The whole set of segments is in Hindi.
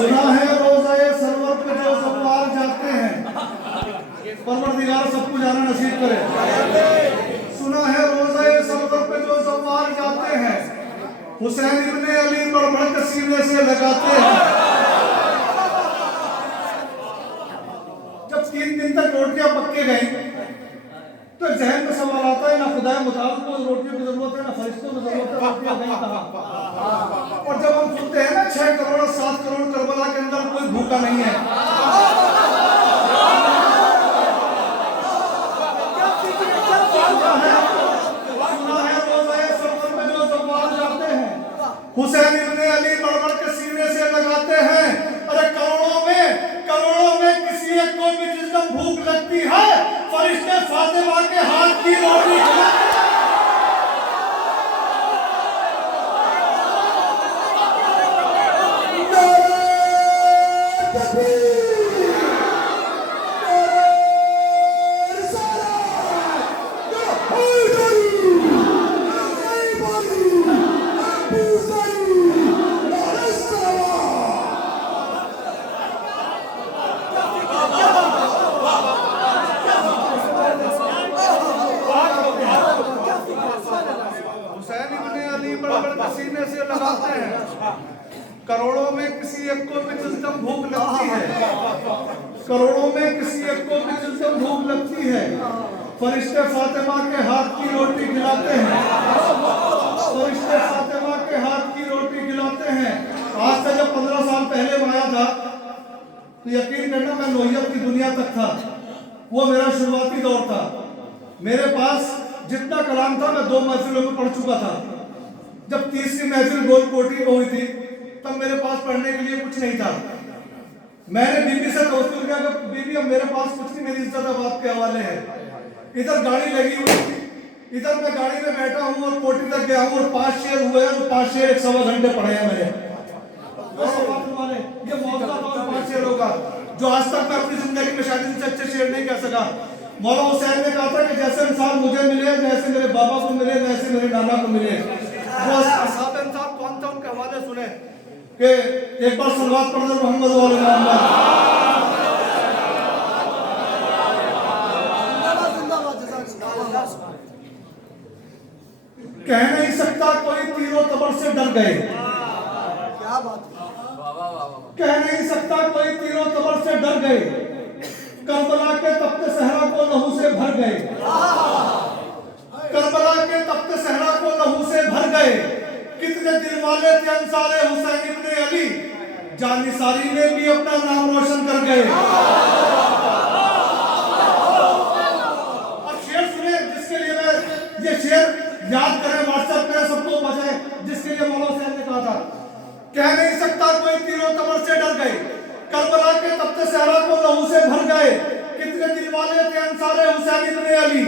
सुना है रोज़ाए सरवर पे जो सवार जाते हैं, परवरदिगार सबको जाना नसीब करे। सुना है रोज़ाए सरवर पे जो सवार जाते हैं, हुसैन इब्ने अली बढ़ के सीने से लगाते हैं। जब 3 दिन तक रोटियां पक्के गई तो जहन में सवाल आता है, ना खुदा मुताबिक को रोटियों की जरूरत है, ना फरिश्तों की जरूरत है, रोटियां गई कहां? और जब हम सुनते हैं ना 6 करोड़ 7 करोड़ करबला के अंदर कोई भूखा नहीं है, हुसैन इब्ने अली बढ़ के सीने से लगाते हैं। अरे करोड़ों में किसी एक को भी जिसको भूख लगती है, फरिश्ते फातिमा के हाथ की रोटी खिलाते हैं। सीने से लगाते हैं। करोड़ों में किसी एक को भी जिसको भूख लगती है, करोड़ों में किसी एक को भी जिसको भूख लगती है, फरिश्ते फातिमा के हाथ की रोटी खिलाते हैं। फरिश्ते फातिमा के हाथ की रोटी खिलाते हैं। आज से जब 15 साल पहले मैं आया था तो यकीन करना मैं नोयत की दुनिया तक था। वो मेरा शुरुआती दौर था। मेरे पास जितना कलाम था मैं 2 महफिलों में पढ़ चुका था। जब तीसरी महफिल गोलकोटी में हुई थी तब मेरे पास पढ़ने के लिए कुछ नहीं था। मैंने बीबी से तवज्जुह किया कि बीबी अब मेरे पास कुछ नहीं, मेरी इज्जत अब आपके हवाले है। इधर गाड़ी लगी हुई थी, इधर मैं गाड़ी में बैठा हूँ और कोटी तक गया हूँ और 5 शेर हुए हैं। 5 शेर 1.25 घंटे पढ़े हैं मैंने। ये मौजूदा दौर 5 शेर होगा जो आज तक मैं अपनी जिंदगी में शायद इनसे अच्छे शेर नहीं कह सका। मौला हुसैन ने कहा था कि जैसे इंसान मुझे मिले, जैसे मेरे बाबा को मिले, वैसे मेरे नाना को मिले। वो साहब इंसान कौन था, उनके हवाले सुने कि एक बार सलवात पढ़ दो मोहम्मद वाले मोहम्मद। कह नहीं सकता कोई तीरों तबर से डर गए, क्या बात है। कह नहीं सकता कोई तीरों तबर से डर गए, करबला के तख्ते सहरा को लहू से भर गए। करबला के तख्ते सहरा को लहू से भर गए। कितने दिल वाले थे अंसारे हुसैन इब्ने अली, जानिसारी ने भी अपना नाम रोशन कर गए। अब शेर सुने जिसके लिए मैं ये शेर याद करें, व्हाट्सएप करें, सबको बजाए, जिसके लिए मौला हुसैन ने कहा था, कह नहीं सकता कोई तीरों तबर से डर गए, करबला के तख्ते सहरा को लहू से भर गए। कितने दिल वाले थे अंसारे हुसैन इब्ने अली,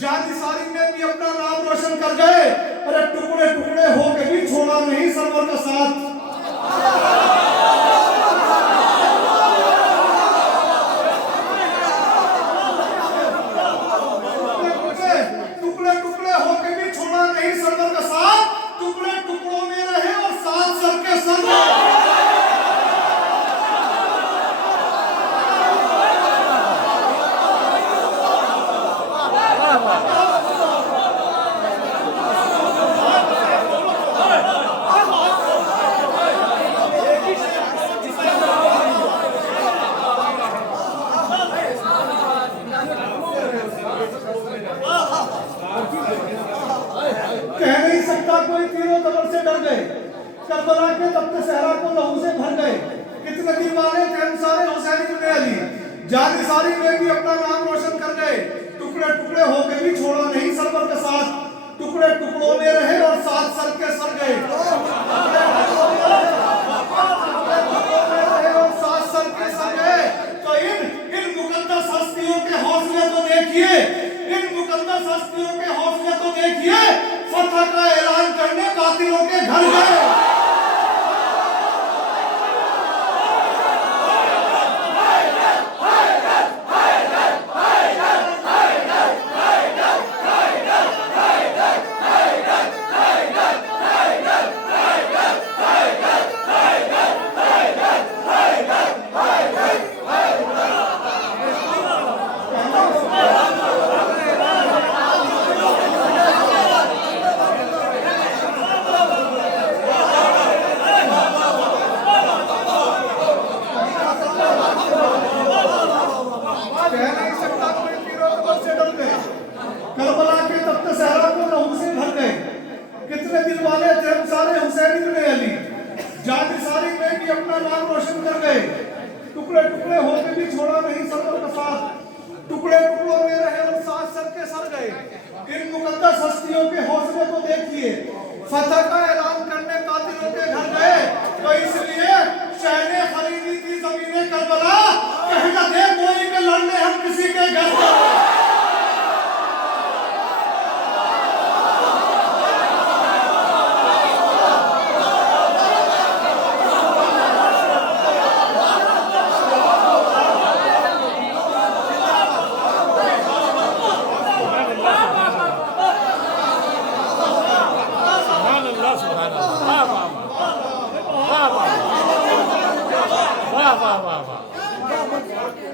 जानिसारी ने भी अपना नाम रोशन कर गए। अरे टुकड़े टुकड़े हो के भी छोड़ा नहीं सरवर का साथ। टुकड़े टुकड़े हो के भी छोड़ा नहीं सरवर का साथ, टुकड़े टुकड़ों में रहे और साथ सर के संग। कह नहीं सकता कोई तीरों तबर से डर गए, करबला के तख्ते सहरा को लहू से भर गए। कितने दिल वाले थे अंसारे हुसैन इब्ने अली, जानिसारी ने भी अपना नाम रोशन कर गए। टुकड़े टुकड़े होके भी छोड़ा नहीं सरवर के साथ, टुकड़े टुकड़ों में रहे और साथ सर के सर गए। और साथ सर के सर गए। तो इन मुकद्दस हस्तियों के हौसले तो देखिए, इन मुकद्दस हस्तियों के हौसले तो देखिए, फतह का ऐलान करने कातिलों के घर गए। अपना नाम रोशन कर गए। टुकड़े टुकड़े होकर भी छोड़ा नहीं सरवर का साथ, टुकड़े टुकड़ों में रहे और साथ सर के सर गए। इन मुकद्दस हस्तियों के हौसले को देखिए, फतह का ऐलान करने कातिलों के घर गए। तो इसलिए शहने खरीदी थी जमीनें करबला, कहना दे कोई के लड़ने हम किसी के घर गए।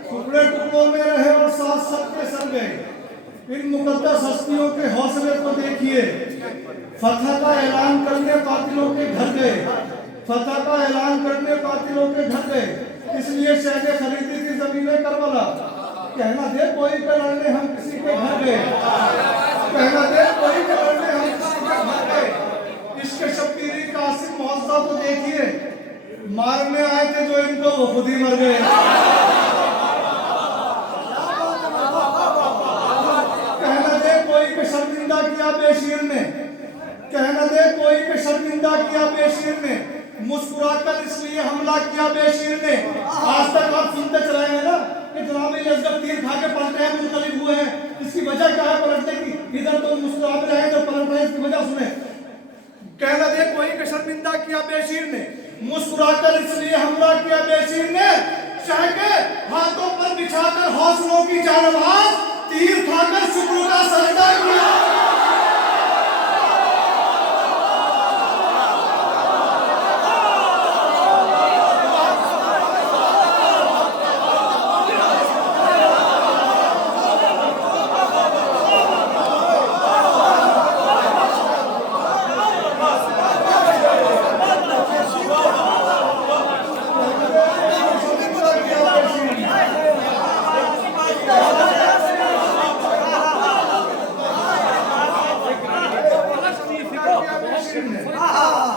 टुकड़े टुकड़ों में रहे और साथ सबके सर गए। इन मुकद्दस हस्तियों के हौसले को देखिए, फतह का ऐलान करने कातिलों के घर गए। फतह का ऐलान करने कातिलों के घर गए। इसलिए शहनें खरीदी थी जमीनें करबला, कहना दे कोई के लड़ने हम किसी के घर गए। कहना दे कोई के लड़ने हम किसी के घर गए। इश्क शब्बीरी का आसिफ मुअज़्ज़ा को देखिए, मारने आए थे जो इनको वो खुद ही मर गए। कहना दे कोई के शर्मिंदा किया बेशीर ने, कहना दे कोई के शर्मिंदा किया बेशीर ने, मुस्कुराकर इसलिए हमला किया बेशीर ने। आज तक आप सुनते चले हैं ना कि जनाब असगर तीर खा के पलटे हैं, मुनकलिब हुए हैं। इसकी वजह क्या है पलटने की? इधर तो मुस्कुरा रहे हैं तो पलट रहे हैं, इसकी वजह सुने। कहना दे कोई के शर्मिंदा किया बेशीर ने, मुस्कुराकर इसलिए हमला किया बेशीर ने। शाह के हाथों पर बिछाकर हौसलों की जानवाज, तीर खाकर शुक्र का सजदा किया।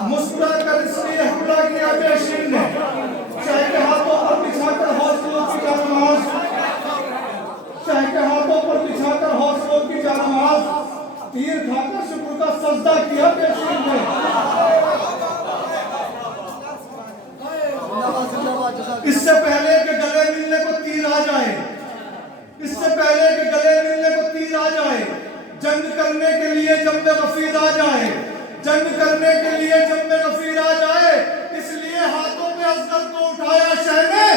मुस्कुराकर इसलिए हमला किया बेशीर ने। शाह के हाथों पर बिछाकर हौसलों की जानमाज, शाह के हाथों पर बिछाकर हौसलों की जानमाज, तीर खाकर शुक्र का सजदा किया बेशीर ने। इससे पहले कि गले मिलने को तीर आ जाए, इससे पहले कि गले मिलने को तीर आ जाए, जंग करने के लिए जब में गफीर आ जाए, जंग करने के लिए जब में गफीर आ जाए, इसलिए हाथों पे असगर को उठाया शह ने,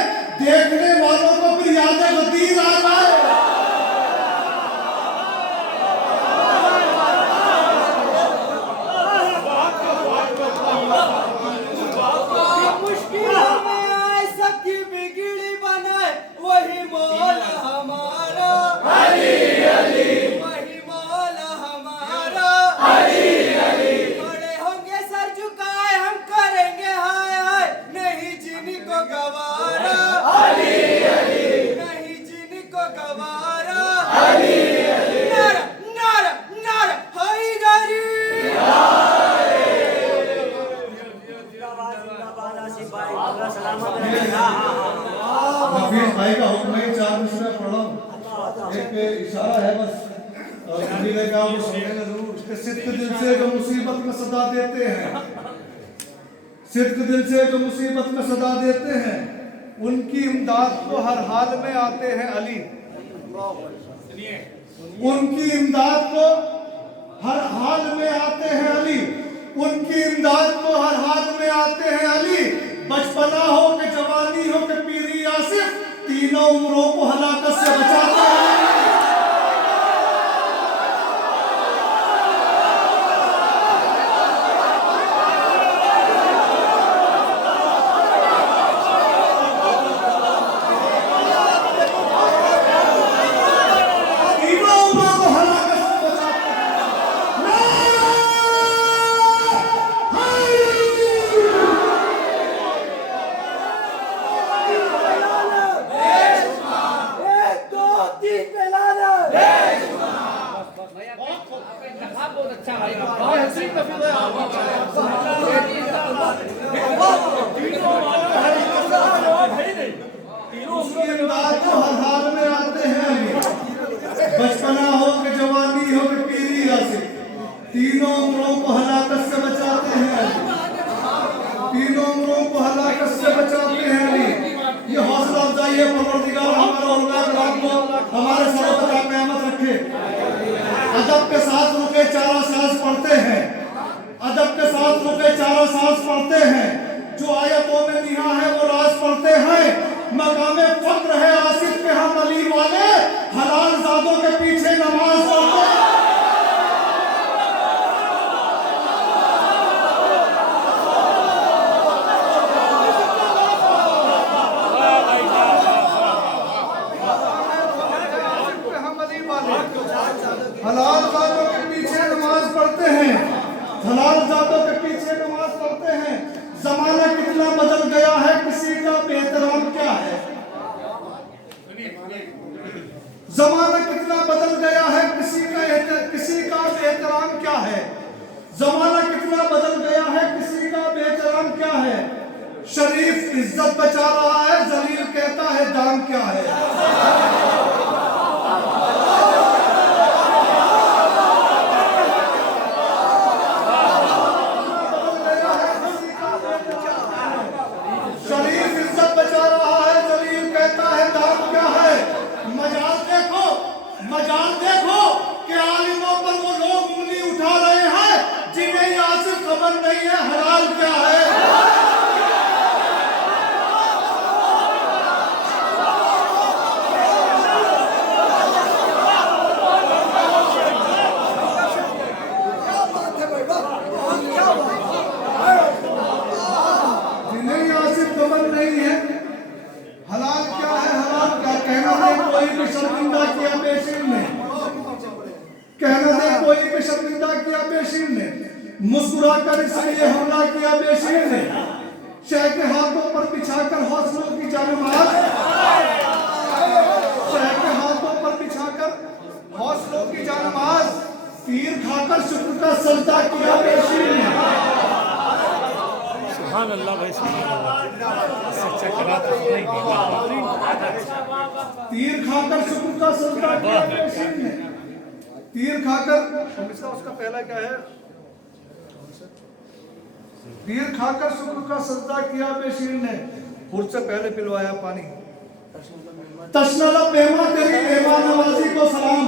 देखने वालों को फिर यादें गदीर आ जाए। मुश्किलों में आए सबकी बिगड़ी बनाए, वही मौला हमारा अली अली, वही मौला हमारा अली अली। बड़े होंगे सर झुकाए हम करेंगे हाय हाय, नहीं जिनको गवारा अली अली, नहीं जिनको गवारा अली अली। नारा नारा नारा हैदरी। हफीज भाई का हुक्म है, 4 मिसरे पढ़ो, एक इशारा है बस, और हिंदी में क्या वो सुनेंगे जरूर। उसके सिद्क दिल से जो मुसीबत में सदा देते हैं, सिद्क दिल से जो मुसीबत में सदा देते हैं, उनकी इमदाद को हर हाल में आते हैं अली। उनकी इमदाद को हर हाल में आते हैं अली, उनकी इमदाद को हर हाल में आते हैं अली। बचपना हो कि जवानी हो कि पीरी आसिफ, तीनों उम्रों को हलाकत से बचाते हैं। एक दो तीन उसकी इमदाद को हर हाल में आते हैं अभी। बचपना हो कि जवानी हो कि पीरी आसिफ, तीनों उम्रों को हलाकत से बचाते हैं। तीनों उम्रों को हलाकत से बचाते हैं अली। ये हौसला अफजाई है। परवरदिगार हमारा उलमा कराम को हमारे सरों पर रहमत रखे। अदब के साथ रुके चारों सांस पढ़ते हैं, अदब के साथ रुके चारों सांस पढ़ते हैं। जो आयतों में निहा है वो राज पढ़ते हैं। मकामे फक्र है आसिफ के हम अली वाले, हलाल जादों के पीछे नमाज पढ़ते हैं। हलाल जातों के पीछे नमाज पढ़ते हैं, हलाल जातों के पीछे नमाज पढ़ते हैं। जमाना कितना बदल गया है, किसी का बेहतराम क्या है। जमाना कितना बदल गया है, किसी का बेहतराम क्या है। जमाना कितना बदल गया है, किसी का बेहतराम क्या है। शरीफ इज्जत बचा रहा है, जलील कहता है दाम क्या है। मजाल देखो कि आलिमों पर वो लोग उंगली उठा रहे हैं जिन्हें ये आसिफ खबर नहीं है हलाल क्या है। जिन्हें ये आसिफ खबर नहीं है हलाल क्या है, हलाल क्या। कहना दे कोई भी शर्मिंदा किया बेशीर ने, कहना दे कोई भी शर्मिंदा किया बेशीर ने, मुस्कुरा कर इसलिए हमला किया बेशीर ने। शह के हाथों पर बिछाकर हौसलों की जानमाज, शह के हाथों पर बिछाकर हौसलों की जानमाज, तीर खाकर शुक्र का सजदा किया बेशीर ने। सुभान अल्लाह भाई, सुभान अल्लाह। सच्चा करा तो तीर खाकर शुक्र का सजदा किया बेशीर ने। तीर खाकर, उसका पहला क्या है। तीर खाकर शुक्र का सजदा किया बेशीर ने, हुर से पहले पिलवाया पानी। तशनलब मेहमा तेरी मेहमान नवाजी को सलाम।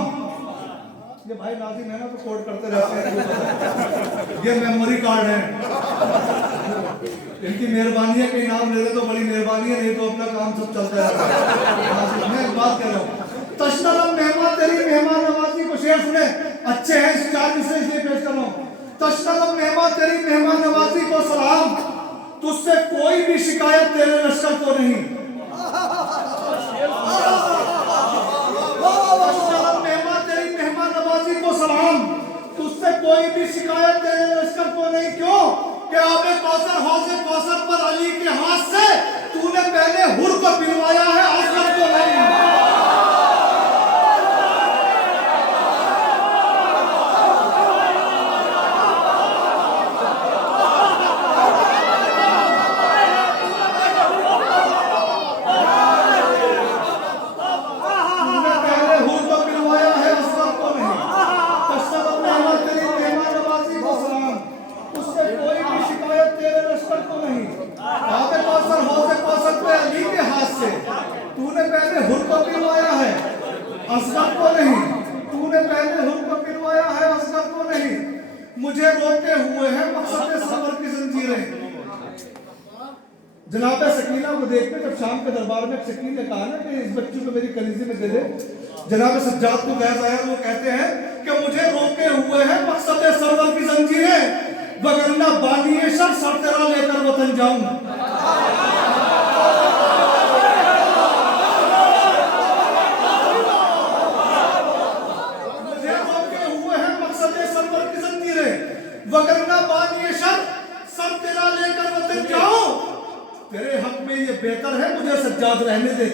ये भाई नाज़िम है ना तो कोड करते रहते हैं, ये मेमोरी कार्ड है। इनकी मेहरबानी है कि इनाम ले ले तो बड़ी मेहरबानी है, नहीं तो अपना काम सब चलता है। मैं एक बात कह रहा हूँ, तशनलब मेहमा तेरी मेहमान नवाजी को शेर सुने, अच्छे हैं इस चार से इसलिए पेश कर रहा हूँ। तशनलब मेहमा तेरी मेहमान नवाजी को सलाम, तुझसे कोई भी शिकायत तेरे लश्कर को नहीं। सलाम, तुझसे कोई भी शिकायत तेरे लश्कर को नहीं। क्यों कि आबे कौसर हौज़े कौसर पर अली के हाथ से तूने पहले हुर को पिलवाया है, असगर को नहीं। तूने पहले हुर को पिलवाया है, असगर को नहीं। तूने पहले हुर को पिलवाया है, असगर को नहीं। मुझे रोके हुए हैं मकसद सबर की जंजीरें। जनाब शकीला को देखते जब शाम के दरबार में शकील ने कहा ना कि इस बच्चे को मेरी कलीजे में दे दे, जनाब सज्जाद को गैस आया, वो कहते हैं कि मुझे रोके हुए हैं मकसद सरवर की जंजीरें, वगरना बानिए शर सर तेरा लेकर वतन जाऊं। वगरना बानिए शर सर तेरा लेकर वतन जाऊं। तेरे हक में ये बेहतर है मुझे सज्जाद रहने दे।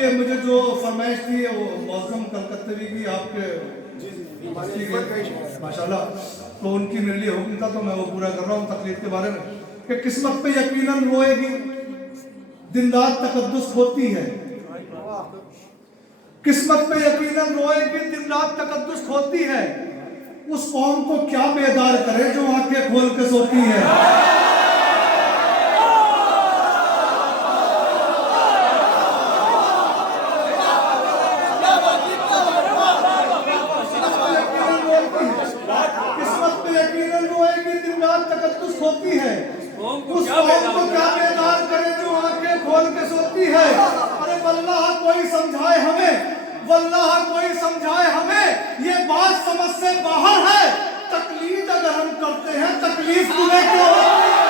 ये मुझे जो फरमाइश थी वो मौसम कलकत्तवी की आपके माशाल्लाह, तो उनकी मेरे लिए हुक्म था तो मैं वो पूरा कर रहा हूँ तकलीफ के बारे में कि किस्मत पे यकीनन रोएगी, दिन रात तकद्दुस होती है। किस्मत पे यकीनन रोएगी, दिन रात तकद्दुस होती है। उस कौम को क्या बेदार करे जो आंखें खोल के सोती है। किस्मत पे यकीनन रोएगी, दिन रात तकद्दुस होती है। उस कौम को क्या बेदार करे जो आंखें खोल के सोती है। अरे वल्लाह कोई समझाए हमें, वल्लाह कोई समझाए हमें, ये बात समझ से बाहर है। तकलीफ अगर हम करते हैं, तकलीफ तुम्हें क्यों होती है?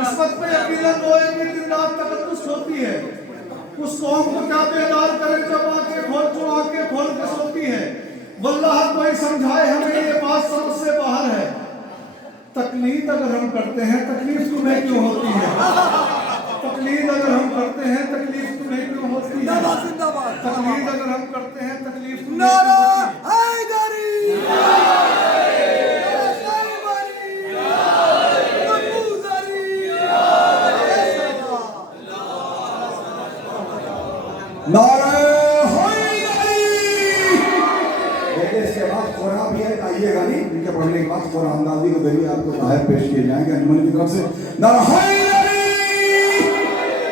किस्मत पे यकीनन रोएगी, दिन रात तकद्दुस होती है। उस कौम को क्या बेदार करे जब आंखें खोल के सोती है। वल्लाह कोई समझाए हमें, ये बात समझ से बाहर है। तकलीफ अगर हम करते हैं, तकलीफ तुम्हें क्यों होती है? तकलीफ अगर हम करते हैं, तकलीफ तुम्हें क्यों होती है? तकलीफ अगर हम करते हैं, तकलीफ तुम्हें क्यों होती है? इसके बाद कोरा भी है, आइएगा नहीं, इनके पढ़ने के बाद कोरा अंदाजी के जरिए आपको ताहिर पेश किए जाएंगे अंजुमन की तरफ से।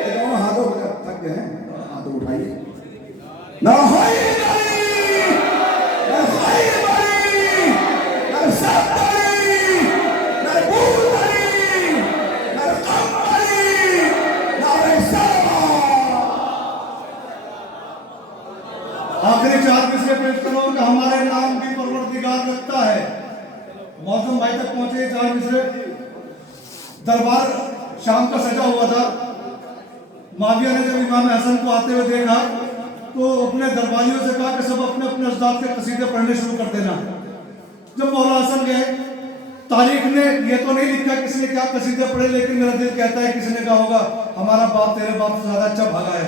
दोनों हाथों को थक गए हैं, हाथों उठाइए। आखिरी चार किसके पेश करो कि हमारे नाम भी परवरदिगार लगता है। मौसम भाई तक पहुंचे चार मिसरे। दरबार शाम का सजा हुआ था। माविया ने जब इमाम हसन को आते हुए देखा तो अपने दरबारियों से कहा कि सब अपने अपने उस्ताद के कसीदे पढ़ने शुरू कर देना। जब मौला हसन गए, तारीख ने ये तो नहीं लिखा किसने क्या कसीदे पढ़े, लेकिन मेरा दिल कहता है किसने कहा होगा हमारा बाप तेरे बाप से ज्यादा अच्छा भागा है।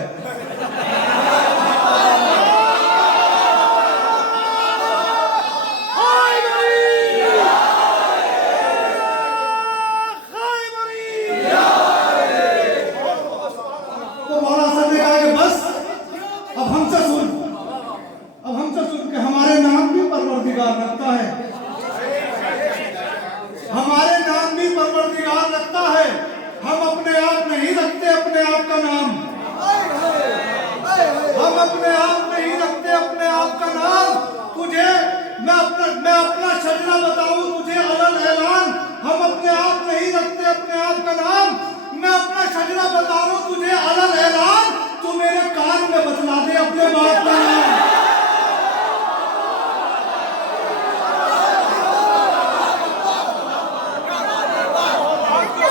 रखता है, हमारे नाम भी परवरदिगार रखता है। हम अपने आप नहीं रखते अपने आप का नाम, हम अपने आप नहीं रखते अपने आप का नाम। तुझे मैं अपना शजरा बताऊं तुझे अलल ऐलान, हम अपने आप नहीं रखते अपने आप का नाम। मैं अपना शजरा बताऊं तुझे अलल